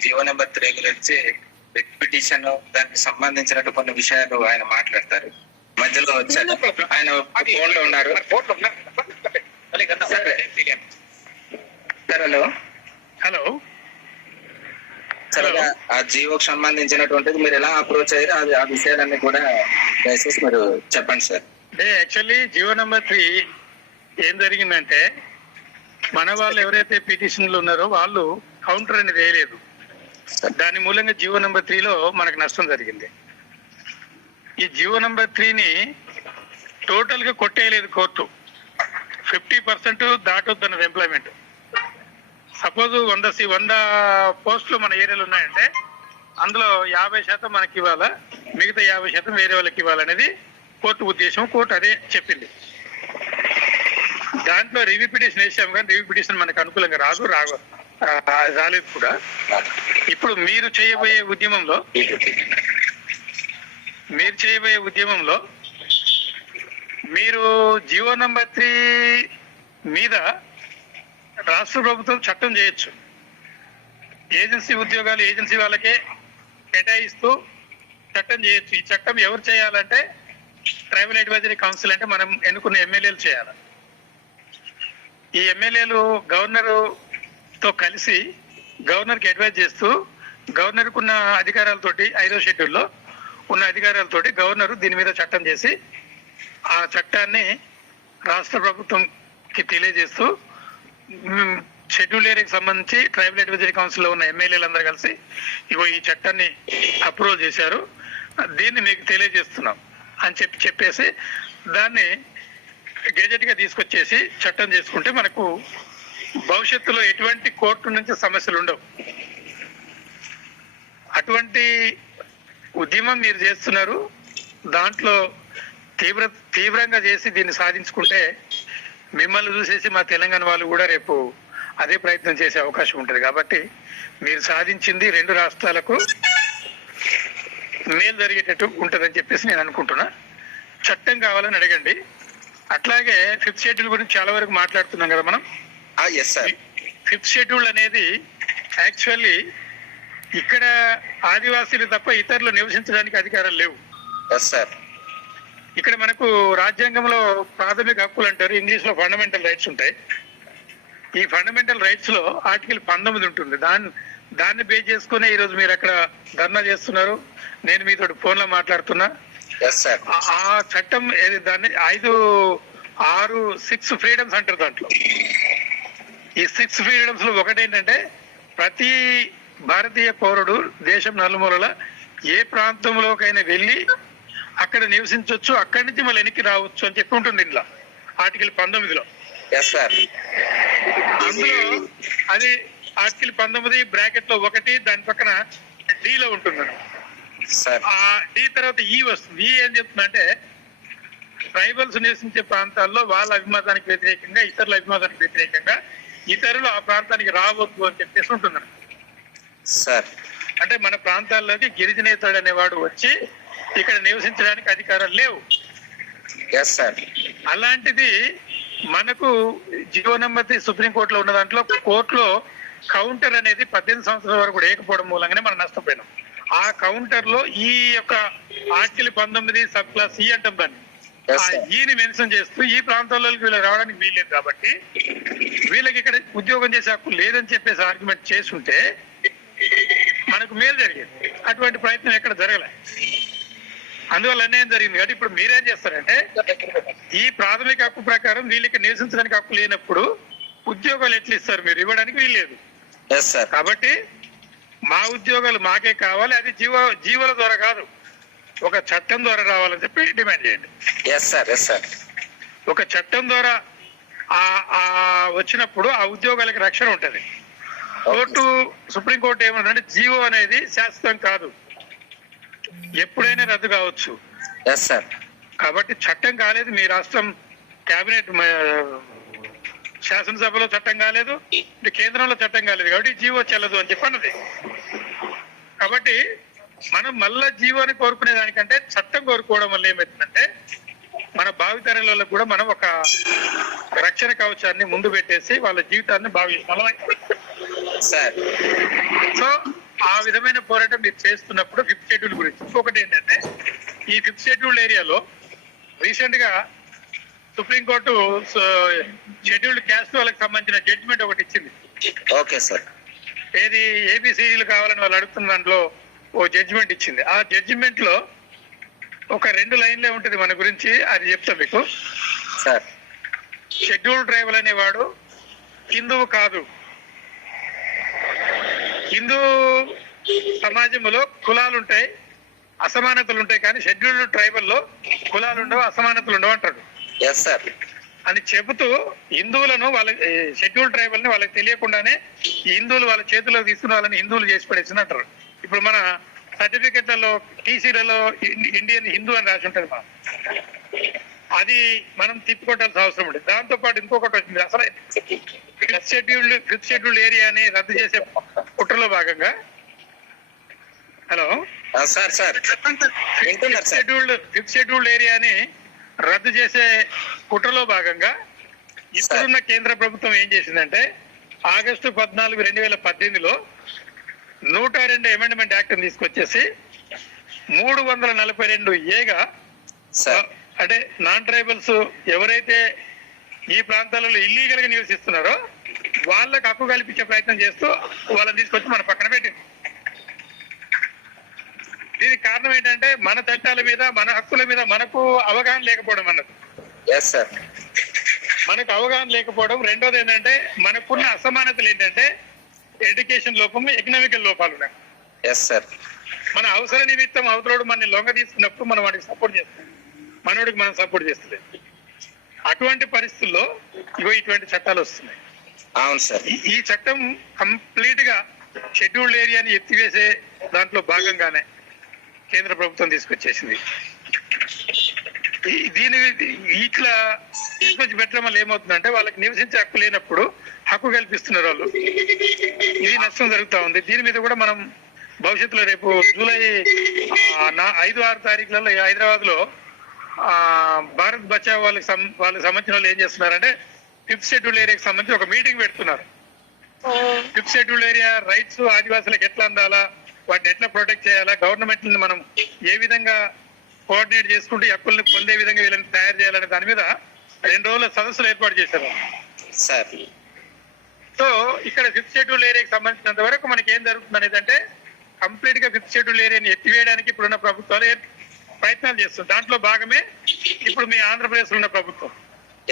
Jio number three గురించి petition దానికి సంబంధించినట్టు కొన్ని విషయాలు ఆయన మాట్లాడతారు. మధ్యలో వచ్చారు ఆయన ఫోన్లో ఉన్నారు. సరే. హలో. హలో. సార్. ఆ జియోకి సంబంధించినటువంటిది మీరు ఎలా అప్రోచ్ అయ్యారు అది ఆ విషయాలన్నీ కూడా దయచేసి మీరు చెప్పండి సార్. అంటే యాక్చువల్లీ జియో నెంబర్ త్రీ ఏం జరిగిందంటే మన వాళ్ళు ఎవరైతే పిటిషన్లు ఉన్నారో వాళ్ళు కౌంటర్ అనేది వేయలేదు. దాని మూలంగా జీవో నెంబర్ త్రీలో మనకు నష్టం జరిగింది. ఈ జీవో నెంబర్ త్రీని టోటల్గా కొట్టేయలేదు కోర్టు. ఫిఫ్టీ పర్సెంట్ దాటొద్దన్నది ఎంప్లాయ్మెంట్. సపోజ్ వంద సి వంద పోస్టులు మన ఏరియాలో ఉన్నాయంటే అందులో యాభై శాతం మనకి ఇవ్వాలా మిగతా యాభై శాతం వేరే వాళ్ళకి ఇవ్వాలనేది కోర్టు ఉద్దేశం. కోర్టు అదే చెప్పింది. దాంట్లో రివ్యూ పిటిషన్ వేసాం కానీ రివ్యూ పిటిషన్ మనకు అనుకూలంగా రాదు రాదు రాలేదు కూడా. ఇప్పుడు మీరు చేయబోయే ఉద్యమంలో మీరు చేయబోయే ఉద్యమంలో మీరు జియో నంబర్ త్రీ మీద రాష్ట్ర ప్రభుత్వం చట్టం చేయొచ్చు. ఏజెన్సీ ఉద్యోగాలు ఏజెన్సీ వాళ్ళకే కేటాయిస్తూ చట్టం చేయొచ్చు. ఈ చట్టం ఎవరు చేయాలంటే ట్రైబల్ అడ్వైజరీ కౌన్సిల్ అంటే మనం ఎన్నుకున్న ఎమ్మెల్యేలు చేయాలి. ఈ ఎమ్మెల్యేలు గవర్నర్ తో కలిసి గవర్నర్కి అడ్వైజ్ చేస్తూ గవర్నర్కు ఉన్న అధికారాలతోటి ఐదో షెడ్యూల్లో ఉన్న అధికారాలతోటి గవర్నర్ దీని మీద చట్టం చేసి ఆ చట్టాన్ని రాష్ట్ర ప్రభుత్వంకి తెలియజేస్తూ షెడ్యూల్ ఏరియాకి సంబంధించి ట్రైబల్ అడ్వైజరీ కౌన్సిల్లో ఉన్న ఎమ్మెల్యేలందరూ కలిసి ఇగో ఈ చట్టాన్ని అప్రూవ్ చేశారు. దీన్ని మీకు తెలియజేస్తున్నాం అని చెప్పి చెప్పేసి దాన్ని గెజెట్గా తీసుకొచ్చేసి చట్టం చేసుకుంటే మనకు భవిష్యత్తులో ఎటువంటి కోర్టు నుంచి సమస్యలు ఉండవు. అటువంటి ఉద్యమం మీరు చేస్తున్నారు. దాంట్లో తీవ్ర తీవ్రంగా చేసి దీన్ని సాధించుకుంటే మిమ్మల్ని చూసేసి మా తెలంగాణ వాళ్ళు కూడా రేపు అదే ప్రయత్నం చేసే అవకాశం ఉంటుంది. కాబట్టి మీరు సాధించింది రెండు రాష్ట్రాలకు మేలు జరిగేటట్టు ఉంటుందని చెప్పేసి నేను అనుకుంటున్నా. చట్టం కావాలని అడగండి. అట్లాగే ఫిఫ్త్ షెడ్యూల్ గురించి చాలా వరకు మాట్లాడుతున్నాం కదా మనం. ఫిఫ్త్ షెడ్యూల్ అనేది యాక్చువల్లీ ఇక్కడ ఆదివాసీలు తప్ప ఇతరులు నివసించడానికి అధికారాలు లేవు. ఎస్ సార్ ఇక్కడ మనకు రాజ్యాంగంలో ప్రాథమిక హక్కులు అంటారు ఇంగ్లీష్లో ఫండమెంటల్ రైట్స్ ఉంటాయి. ఈ ఫండమెంటల్ రైట్స్లో ఆర్టికల్ పంతొమ్మిది ఉంటుంది. దాన్ని దాన్ని బేస్ చేసుకునే ఈ రోజు మీరు అక్కడ ధర్నా చేస్తున్నారు. నేను మీతో ఫోన్లో మాట్లాడుతున్నా ఆ- చట్టం దాన్ని ఐదు ఆరు సిక్స్ ఫ్రీడమ్స్ అంటారు దాంట్లో. ఈ సిక్స్ ఫ్రీడమ్స్లో ఒకటి ఏంటంటే ప్రతి భారతీయ పౌరుడు దేశం నలుమూలల ఏ ప్రాంతంలోకైనా వెళ్ళి అక్కడ నివసించవచ్చు అక్కడి నుంచి మళ్ళీ వెనక్కి రావచ్చు అని చెప్పి ఉంటుంది ఇంట్లో ఆర్టికల్ పంతొమ్మిదిలో. అందులో అది ఆర్టికల్ పంతొమ్మిది బ్రాకెట్లో ఒకటి దాని పక్కన D లో ఉంటుంది ఆ డి తర్వాత ఈ వస్తుంది. ఈ ఏం చెప్తుందంటే ట్రైబల్స్ నివసించే ప్రాంతాల్లో వాళ్ళ అభిమతానికి వ్యతిరేకంగా ఇతరుల అభిమతానికి వ్యతిరేకంగా ఇతరులు ఆ ప్రాంతానికి రావద్దు అని చెప్పేసి ఉంటుంది సార్. అంటే మన ప్రాంతాల్లోకి గిరిజనేతడు అనేవాడు వచ్చి ఇక్కడ నివసించడానికి అధికారం లేవు. Yes sir. అలాంటిది మనకు నెంబర్ త్రీ సుప్రీంకోర్టులో ఉన్న దాంట్లో కోర్టులో కౌంటర్ అనేది పద్దెనిమిది సంవత్సరాల వరకు లేకపోవడం మూలంగానే మనం నష్టపోయినాం. ఆ కౌంటర్లో ఈ యొక్క ఆర్టికల్ పంతొమ్మిది సబ్ క్లాస్ ఈ అంటాం దాన్ని. ఈని మెన్షన్ చేస్తూ ఈ ప్రాంతాల్లోకి వీళ్ళు రావడానికి వీల్లేదు కాబట్టి వీళ్ళకి ఇక్కడ ఉద్యోగం చేసే హక్కు లేదని చెప్పేసి ఆర్గ్యుమెంట్ చేసుంటే మనకు మేలు జరిగేది. అటువంటి ప్రయత్నం ఎక్కడ జరగలే. అందువల్ల అన్యాయం జరిగింది. కాబట్టి ఇప్పుడు మీరేం చేస్తారంటే ఈ ప్రాథమిక హక్కు ప్రకారం వీళ్ళకి నివసించడానికి హక్కు లేనప్పుడు ఉద్యోగాలు ఎట్లా ఇస్తారు? మీరు ఇవ్వడానికి వీల్లేదు. కాబట్టి మా ఉద్యోగాలు మాకే కావాలి. అది జీవ జీవుల ద్వారా కాదు. ఒక చట్టం ద్వారా రావాలని చెప్పి డిమాండ్ చేయండి. ఒక చట్టం ద్వారా ఆ వచ్చినప్పుడు ఆ ఉద్యోగాలకు రక్షణ ఉంటది. కోర్టు సుప్రీంకోర్టు ఏమంటే జీవో అనేది శాశ్వతం కాదు. ఎప్పుడైనా రద్దు కావచ్చు. సార్ కాబట్టి చట్టం కాలేదు మీ రాష్ట్రం కేబినెట్ శాసనసభలో చట్టం కాలేదు కేంద్రంలో చట్టం కాలేదు. కాబట్టి జీవో చెల్లదు అని చెప్పి అన్నది కాబట్టి మనం మళ్ళా జీవోని కోరుకునే దానికంటే చట్టం కోరుకోవడం వల్ల ఏమవుతుందంటే మన భావితరాలకు కూడా మనం ఒక రక్షణ కవచాన్ని ముందు పెట్టేసి వాళ్ళ జీవితాన్ని బాగు సార్. సో ఆ విధమైన పోరాటం మీరు చేస్తున్నప్పుడు ఫిఫ్త్ షెడ్యూల్ గురించి. ఇంకొకటి ఏంటంటే ఈ ఫిఫ్త్ షెడ్యూల్ ఏరియాలో రీసెంట్గా సుప్రీంకోర్టు షెడ్యూల్డ్ క్యాస్ట్ వాళ్ళకి సంబంధించిన జడ్జిమెంట్ ఒకటి ఇచ్చింది. Okay sir. ఏది ఏబిసిడీలు కావాలని వాళ్ళు అడుగుతున్న దాంట్లో ఓ జడ్జిమెంట్ ఇచ్చింది. ఆ జడ్జిమెంట్లో ఒక రెండు లైన్లే ఉంటుంది మన గురించి అది చెప్తా మీకు. సార్. షెడ్యూల్ ట్రైబల్ అనేవాడు హిందువు కాదు. హిందూ సమాజంలో కులాలు ఉంటాయి అసమానతలు ఉంటాయి కానీ షెడ్యూల్డ్ ట్రైబల్లో కులాలు ఉండవు అసమానతలు ఉండవు అంటాడు. ఎస్ సార్ అని చెబుతూ హిందువులను వాళ్ళ షెడ్యూల్ ట్రైబల్ని వాళ్ళకి తెలియకుండానే ఈ హిందువులు వాళ్ళ చేతిలో తీసుకున్న వాళ్ళని హిందువులు చేసి పడేసింది అంటారు. ఇప్పుడు మన సర్టిఫికెట్లలో టీసీలలో ఇండియన్ హిందూ అని రాసి ఉంటుంది మనం అది మనం తిప్పుకోవాల్సిన అవసరం ఉంటుంది దాంతో పాటు ఇంకొకటి వచ్చింది. అసలు ఫిఫ్త్ షెడ్యూల్డ్ ఫిఫ్త్ షెడ్యూల్డ్ ఏరియాని రద్దు చేసే కుట్రలో భాగంగా hello? Sir sir. Sir. Scheduled fifth scheduled ఏరియాని రద్దు చేసే కుట్రలో భాగంగా ఇప్పుడున్న కేంద్ర ప్రభుత్వం ఏం చేసిందంటే ఆగస్టు పద్నాలుగు రెండు వేల పద్దెనిమిదిలో నూట రెండు అమెండ్మెంట్ యాక్ట్ తీసుకొచ్చేసి మూడు వందల నలభై రెండు ఏగా సార్ అంటే నాన్ ట్రైబల్స్ ఎవరైతే ఈ ప్రాంతాలలో ఇల్లీగల్గా నివసిస్తున్నారో వాళ్ళకి హక్కు కల్పించే ప్రయత్నం చేస్తూ వాళ్ళని తీసుకొచ్చి మన పక్కన పెట్టింది. దీనికి కారణం ఏంటంటే మన చట్టాల మీద మన హక్కుల మీద మనకు అవగాహన లేకపోవడం అన్నది. మనకు అవగాహన లేకపోవడం. రెండోది ఏంటంటే మనకున్న అసమానతలు ఏంటంటే ఎడ్యుకేషన్ లోపం ఎకనామికల్ లోపాలు ఉన్నాయి. ఎస్ సార్ మన అవసర నిమిత్తం అవతలోడు మన లొంగ తీసుకున్నప్పుడు మనం వాడికి సపోర్ట్ చేస్తాం. మనోడికి మనం సపోర్ట్ చేస్తలేదు. అటువంటి పరిస్థితుల్లో ఇగో ఇటువంటి చట్టాలు వస్తున్నాయి. అవును సార్ ఈ- చట్టం కంప్లీట్గా షెడ్యూల్డ్ ఏరియాని ఎత్తివేసే దాంట్లో భాగంగానే కేంద్ర ప్రభుత్వం తీసుకొచ్చేసింది. దీని ఇట్లా తీసుకొచ్చి పెట్టడం వల్ల ఏమవుతుందంటే వాళ్ళకి నివసించే హక్కు లేనప్పుడు హక్కు కల్పిస్తున్నారు వాళ్ళు. ఇది నష్టం జరుగుతా ఉంది. దీని మీద కూడా మనం భవిష్యత్తులో రేపు జూలై ఐదు ఆరు తారీఖులలో హైదరాబాద్లో ఆ, భారత్ బచావ్ వాళ్ళకి వాళ్ళకి సంబంధించిన వాళ్ళు ఏం చేస్తున్నారంటే ఫిఫ్త్ షెడ్యూల్ ఏరియాకి సంబంధించి ఒక మీటింగ్ పెడుతున్నారు. ఫిఫ్త్ షెడ్యూల్ ఏరియా రైట్స్ ఆదివాసులకు ఎట్లా అందాలా వాటిని ఎట్లా ప్రొటెక్ట్ చేయాలా గవర్నమెంట్ మనం ఏ విధంగా కోఆర్డినేట్ చేసుకుంటూ హక్కుల్ని పొందే విధంగా వీళ్ళని తయారు చేయాలనే దాని మీద రెండు రోజుల సదస్సులు ఏర్పాటు చేశారు. సార్. సో ఇక్కడ ఫిఫ్త్ షెడ్యూల్ ఏరియాకి సంబంధించినంత వరకు మనకి ఏం జరుగుతుంది అనేది అంటే కంప్లీట్గా ఫిఫ్త్ షెడ్యూల్ ఏరియాని ఎత్తివేయడానికి ఇప్పుడున్న ప్రభుత్వాలు ప్రయత్నాలు చేస్తుంది దాంట్లో భాగమే ఇప్పుడు మీ ఆంధ్రప్రదేశ్లో ఉన్న ప్రభుత్వం.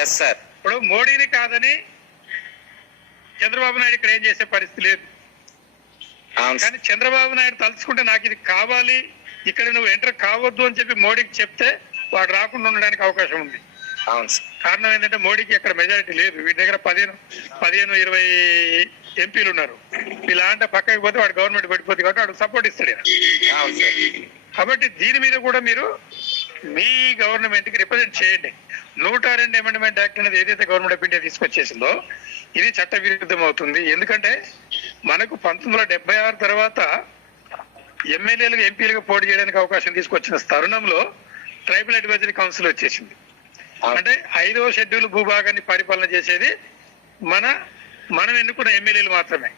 ఎస్ సార్ ఇప్పుడు మోడీని కాదని చంద్రబాబు నాయుడు ఇక్కడ ఏం చేసే పరిస్థితి లేదు. కానీ చంద్రబాబు నాయుడు తలుచుకుంటే నాకు ఇది కావాలి ఇక్కడ నువ్వు ఎంటర్ కావద్దు అని చెప్పి మోడీకి చెప్తే వాడు రాకుండా ఉండడానికి అవకాశం ఉంది. కారణం ఏంటంటే మోడీకి అక్కడ మెజారిటీ లేదు. వీటి దగ్గర పదిహేను పదిహేను ఇరవై ఎంపీలు ఉన్నారు. ఇలా అంటే పక్కకి పోతే వాడు గవర్నమెంట్ పడిపోతుంది కాబట్టి వాడు సపోర్ట్ ఇస్తాడు ఈయన. అవును సార్. కాబట్టి దీని మీద కూడా మీరు మీ గవర్నమెంట్కి రిప్రజెంట్ చేయండి. నూట రెండు అమెండ్మెంట్ యాక్ట్ అనేది ఏదైతే గవర్నమెంట్ ఆఫ్ ఇండియా తీసుకొచ్చేసిందో ఇది చట్ట విరుద్ధం అవుతుంది ఎందుకంటే మనకు పంతొమ్మిది వందల డెబ్బై ఆరు తర్వాత ఎమ్మెల్యేలుగా ఎంపీలుగా పోటీ చేయడానికి అవకాశం తీసుకొచ్చిన తరుణంలో ట్రైబల్ అడ్వైజరీ కౌన్సిల్ వచ్చేసింది. అంటే ఐదవ షెడ్యూల్ భూభాగాన్ని పరిపాలన చేసేది మన మనం ఎన్నుకున్న ఎమ్మెల్యేలు మాత్రమే.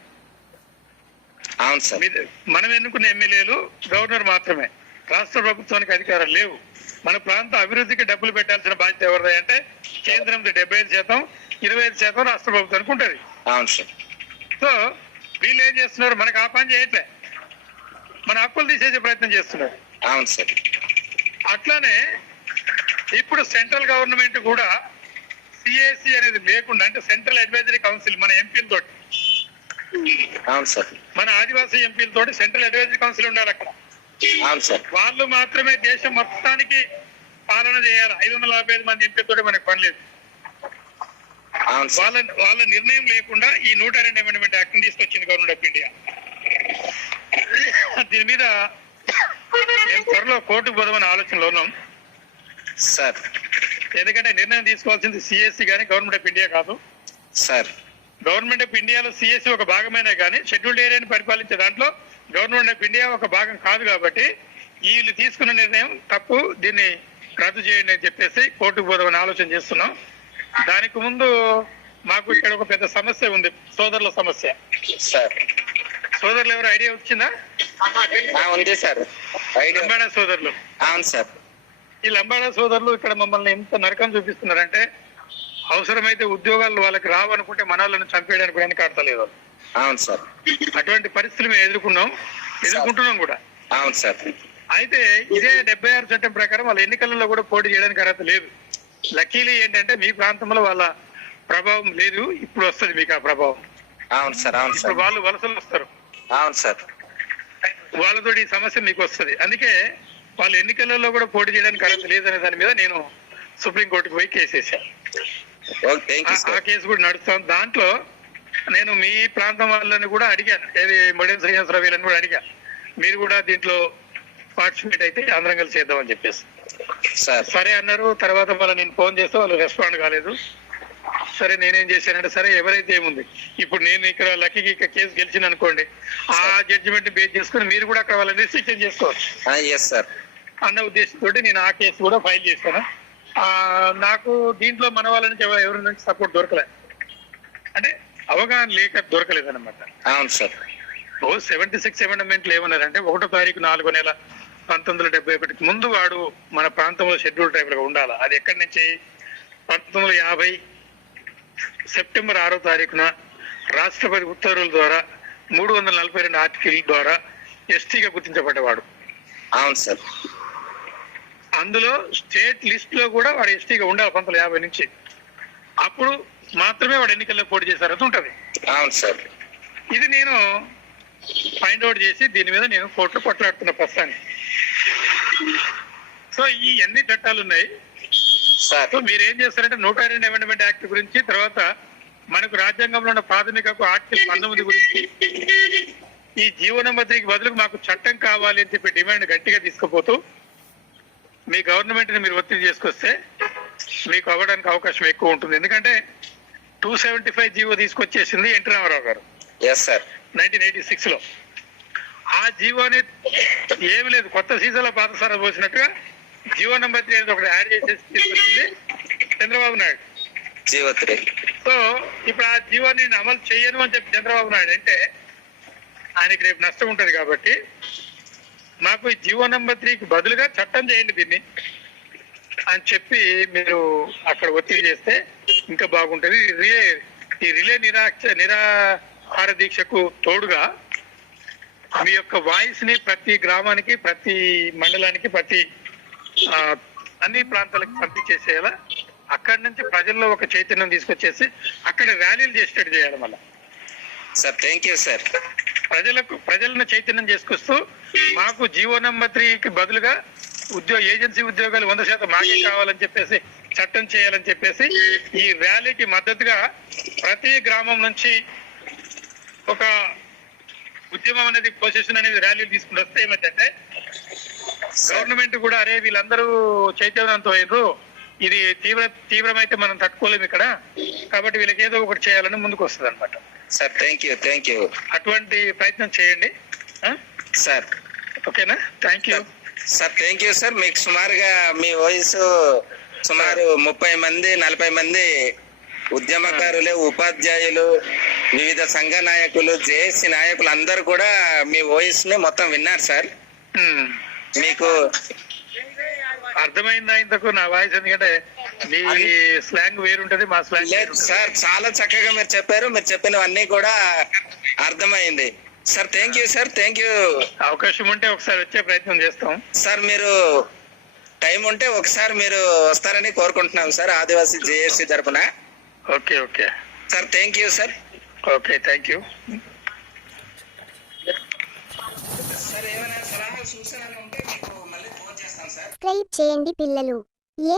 అవును సార్. మనం ఎన్నుకున్న ఎమ్మెల్యేలు గవర్నర్ మాత్రమే. రాష్ట్ర ప్రభుత్వానికి అధికారం లేవు. మన ప్రాంత అభివృద్ధికి డబ్బులు పెట్టాల్సిన బాధ్యత ఎవరిది అంటే కేంద్రం డెబ్బై ఐదు శాతం ఇరవై ఐదు శాతం రాష్ట్ర ప్రభుత్వానికి ఉంటుంది. అవును సార్. సో వీళ్ళు ఏం చేస్తున్నారు? మనకు ఆ పని చేయట్లే. మన హక్కులు తీసేసే ప్రయత్నం చేస్తున్నారు. అవును సార్. అట్లానే ఇప్పుడు సెంట్రల్ గవర్నమెంట్ కూడా సిఏసి అనేది లేకుండా అంటే సెంట్రల్ అడ్వైజరీ కౌన్సిల్ మన ఎంపీలతోటి అవును సార్. మన ఆదివాసీ ఎంపీలతోటి సెంట్రల్ అడ్వైజరీ కౌన్సిల్ ఉండాలి అక్కడ. అవును సార్. వాళ్ళు మాత్రమే దేశం మొత్తానికి పాలన చేయాలి. ఐదు వందల యాభై ఐదు మంది ఎంపీలతో మనకు పని లేదు. వాళ్ళ వాళ్ళ నిర్ణయం లేకుండా ఈ నూట రెండు అమెండ్మెంట్ యాక్ట్ తీసుకొచ్చింది గవర్నమెంట్ ఆఫ్ ఇండియా. దీని మీద మేము త్వరలో కోర్టుకు పోదామని ఆలోచనలో ఉన్నాం. సార్. ఎందుకంటే నిర్ణయం తీసుకోవాల్సింది సిఎస్సి కానీ గవర్నమెంట్ ఆఫ్ ఇండియా కాదు. సార్. గవర్నమెంట్ ఆఫ్ ఇండియాలో సిఎస్సి ఒక భాగమైనా కానీ షెడ్యూల్డ్ ఏరియాని పరిపాలించే దాంట్లో గవర్నమెంట్ ఆఫ్ ఇండియా ఒక భాగం కాదు కాబట్టి వీళ్ళు తీసుకున్న నిర్ణయం తప్పు దీన్ని రద్దు చేయండి అని చెప్పేసి కోర్టుకు పోదామని ఆలోచన చేస్తున్నాం. దానికి ముందు మాకు ఇక్కడ ఒక పెద్ద సమస్య ఉంది సోదరుల సమస్య. సార్. సోదరులు ఎవరు? ఐడియా వచ్చిందా? ఉంది సార్. లంబాడా సోదరులు. అవును సార్. ఈ లంబాడా సోదరులు ఇక్కడ మమ్మల్ని ఎంత నరకం చూపిస్తున్నారంటే అవసరమైతే ఉద్యోగాలు వాళ్ళకి రావనుకుంటే మన వాళ్ళని చంపేయడానికి కూడా వెనకాడతలేదు వాళ్ళు. అవును సార్. అటువంటి పరిస్థితులు మేము ఎదుర్కొన్నాం. ఎదుర్కొంటున్నాం కూడా. అవును సార్. అయితే ఇదే డెబ్బై ఆరు చట్టం ప్రకారం వాళ్ళ ఎన్నికలలో కూడా పోటీ చేయడానికి అర్హత లేదు. లక్కీలీ ఏంటంటే మీ ప్రాంతంలో వాళ్ళ ప్రభావం లేదు. ఇప్పుడు వస్తుంది మీకు ఆ ప్రభావం. అవును సార్ అవును సార్. వాళ్ళు వలసలు వస్తారు. అవును సార్. వాళ్ళతో ఈ సమస్య మీకు వస్తుంది. అందుకే వాళ్ళు ఎన్నికలలో కూడా పోటీ చేయడానికి అర్హత లేదనే దాని మీద నేను సుప్రీంకోర్టుకు పోయి కేసు యూ ఆ- కేసు కూడా నడుస్తాం. దాంట్లో నేను మీ ప్రాంతం వాళ్ళని కూడా అడిగాను. ఏది మొడేం శ్రీనివాసరావు వీళ్ళని కూడా అడిగా. మీరు కూడా దీంట్లో పార్టిసిపేట్ అయితే అందరం కలిసి చేద్దామని చెప్పేసి. సార్. సరే అన్నారు. తర్వాత మళ్ళీ నేను ఫోన్ చేస్తే వాళ్ళు రెస్పాండ్ కాలేదు. సరే నేనేం చేశానంటే సరే ఎవరైతే ఏముంది ఇప్పుడు నేను ఇక్కడ లక్కీకి ఇక్కడ కేసు గెలిచిన అనుకోండి ఆ జడ్జిమెంట్ బేస్ చేసుకుని మీరు కూడా అక్కడ వాళ్ళని రిస్ట్రిక్షన్ చేసుకోవచ్చు. సార్ అన్న ఉద్దేశంతో నేను ఆ కేసు కూడా ఫైల్ చేశాను. ఆ, నాకు దీంట్లో మన వాళ్ళ నుంచి ఎవ- ఎవరి నుంచి సపోర్ట్ దొరకలే. అంటే అవగాహన లేక దొరకలేదు అనమాట అవును సార్ ఓ సెవెంటీ సిక్స్ అమెండ్మెంట్లు ఏమన్నారంటే ఒకటో తారీఖు నాలుగో నెల పంతొమ్మిది వందల డెబ్బై ఒకటికి ముందు వాడు మన ప్రాంతంలో షెడ్యూల్ ట్రైబుల్గా ఉండాలి? అది ఎక్కడి నుంచి? పంతొమ్మిది వందల యాభై సెప్టెంబర్ ఆరో తారీఖున రాష్ట్రపతి ఉత్తర్వుల ద్వారా మూడు వందల నలభై రెండు ఆర్టికల్ ద్వారా ఎస్టీగా గుర్తించబడ్డవాడు. అవును సార్. అందులో స్టేట్ లిస్ట్లో కూడా వాడు ఎస్టీగా ఉండాలి పంతొమ్మిది యాభై నుంచి. అప్పుడు మాత్రమే వాడు ఎన్నికల్లో పోటీ చేశారు అది ఉంటది. అవును సార్. ఇది నేను ఫైండ్ అవుట్ చేసి దీని మీద నేను కోర్టులో కొట్లాడుతున్న ప్రస్తుతానికి సో ఈ అన్ని చట్టాలు ఉన్నాయి. సో మీరు ఏం చేస్తారంటే నూట రెండు అమెండ్మెంట్ యాక్ట్ గురించి తర్వాత మనకు రాజ్యాంగంలో ఉన్న ప్రాథమిక ఆర్టికల్ పంతొమ్మిది గురించి ఈ జీవనమత్రికి బదులు మాకు చట్టం కావాలి అని చెప్పి డిమాండ్ గట్టిగా తీసుకుపోతూ మీ గవర్నమెంట్ని మీరు ఒత్తిడి చేసుకొస్తే మీకు అవ్వడానికి అవకాశం ఎక్కువ ఉంటుంది. ఎందుకంటే two seventy five G O తీసుకొచ్చేసింది NT Rama Rao గారు. నైన్టీన్ ఎయిటీ సిక్స్లో. ఆ జీవోని ఏమి లేదు. కొత్త సీజన్లో పాత సారా పోసినట్టుగా జీవో నెంబర్ త్రీ అనేది ఒకటి యాడ్ చేసేసి తీసుకొచ్చింది. Chandrababu Naidu. G O three. So ఇప్పుడు ఆ జీవోని నేను అమలు చేయను అని చెప్పి చంద్రబాబు నాయుడు అంటే ఆయనకి రేపు నష్టం ఉంటది కాబట్టి మాకు ఈ జీవో నెంబర్ త్రీకి బదులుగా చట్టం చేయండి దీన్ని అని చెప్పి మీరు అక్కడ ఒత్తిడి చేస్తే ఇంకా బాగుంటది. రిలే ఈ రిలే నిరాక్ష నిరాహార దీక్షకు తోడుగా మీ యొక్క వాయిస్ని ప్రతి గ్రామానికి ప్రతి మండలానికి ప్రతి అన్ని ప్రాంతాలకు పంపించేసేయాలా? అక్కడి నుంచి ప్రజల్లో ఒక చైతన్యం తీసుకొచ్చేసి అక్కడ ర్యాలీలు చేసేటట్టు చేయాలి మళ్ళీ. Sir thank you sir. ప్రజలకు ప్రజలను చైతన్యం చేసుకొస్తూ మాకు జీవో నెంబర్ త్రీకి బదులుగా ఉద్యోగ ఏజెన్సీ ఉద్యోగాలు వంద శాతం మాకే కావాలని చెప్పేసి చట్టం చేయాలని చెప్పేసి ఈ ర్యాలీకి మద్దతుగా ప్రతి గ్రామం నుంచి ఒక ఉద్యమం అనేది పొజిషన్ అనేది ర్యాలీలు తీసుకుని వస్తే ఏమైందంటే గవర్నమెంట్ కూడా అరే వీళ్ళందరూ చైతన్యంతో అయ్యారు ఇది తీవ్ర తీవ్రమైతే మనం తట్టుకోలేము ఇక్కడ. కాబట్టి వీళ్ళకి ఏదో ఒకటి చేయాలని ముందుకు వస్తుంది అనమాట sir thank you thank you అటువంటి ప్రయత్నం చేయండి? సార్ ఓకేనా? Thank you sir thank you sir మీకు సుమారుగా మీ వయసు సుమారు ముప్పై మంది నలభై మంది ఉద్యమకారులు ఉపాధ్యాయులు వివిధ సంఘ నాయకులు జేఏసీ నాయకులు అందరూ కూడా మీ వాయిస్ని మొత్తం విన్నారు సార్. మీకు అర్థమైందా ఇంతకు? నా వాయిస్ ఎందుకంటే మీ స్లాంగ్ వేరుంటది మా స్లాంగ్ లేదు సార్ చాలా చక్కగా మీరు చెప్పారు. మీరు చెప్పినవన్నీ కూడా అర్థమైంది. Sir thank you sir thank you అవకాశం ఉంటే ఒకసారి వచ్చే ప్రయత్నం చేస్తాం. సార్ మీరు టైం ఉంటే ఒకసారి మీరు వస్తారని కోరుకుంటున్నాం సార్ ఆదివాసీ జేఏసీ తరపున. Okay okay. Sir thank you sir. Okay thank you subscribe చేయండి పిల్లలు. ఏ